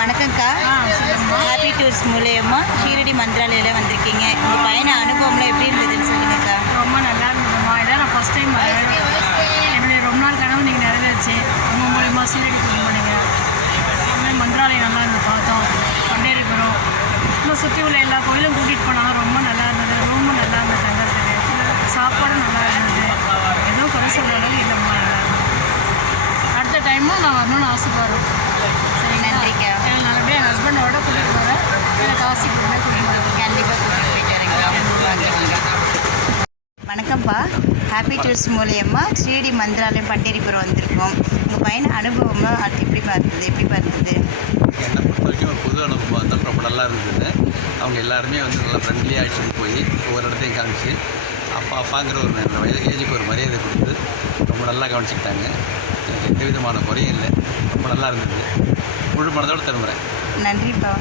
வணக்கம்க்கா. Happy tours மூலயமா ஷீரடி மந்திராலயில் வந்திருக்கீங்க. உங்கள் பையனை அனுபவம்லாம் எப்படி இருந்ததுன்னு சொல்லுங்கக்கா. ரொம்ப நல்லா இருந்ததும்மா. இதான் நான் ஃபஸ்ட் டைம் வரேன் என்னுடைய ரொம்ப நாள் கனவு நீங்கள் நிறைவேறிச்சு. உங்கள் மூலயமா சீரடி ஃபோன் பண்ணுங்க. அதுமாதிரி மந்திராலயம் நல்லா இருந்து பார்த்தோம். பண்டேரிபுரம் இன்னும் சுற்றி உள்ள எல்லா கோயிலும் கூட்டிகிட்டு போனாங்க ரொம்ப நல்லா இருந்தது. ரூமும் நல்லா இருந்தது தங்கறதுக்கு சாப்பாடும் நல்லா இருந்தது. எதுவும் குறை சொல்கிற அளவுக்கு இல்லைம்மா. நல்லா இருந்தது அடுத்த டைமும் நான் வரணும்னு ஆசைப்படுறோம். வணக்கம்ப்பா. ஹாப்பி டூர்ஸ் மூலயமா ஷீரடி மந்திராலயம் பண்டேரிபுரம் வந்திருக்கோம். உங்கள் பயண அனுபவமாக அது எப்படி இருந்தது எப்படி இருந்தது என்னை பொறுத்த வரைக்கும் ஒரு புது அனுபவம். இருந்தாலும் ரொம்ப நல்லா இருந்தது. அவங்க எல்லாருமே வந்து நல்லா ஃப்ரெண்ட்லியாக அழைச்சிட்டு போய் ஒவ்வொரு இடத்தையும் காமிச்சு அப்பா அப்பாங்கிற ஒரு வயது ஏஜுக்கு ஒரு மரியாதை கொடுத்து ரொம்ப நல்லா கவனிச்சுக்கிட்டாங்க. எனக்கு எந்த விதமான குறையும் இல்லை. ரொம்ப நல்லா இருந்தது. முழு மனதோடு திரும்புகிறேன் நன்றிப்பா.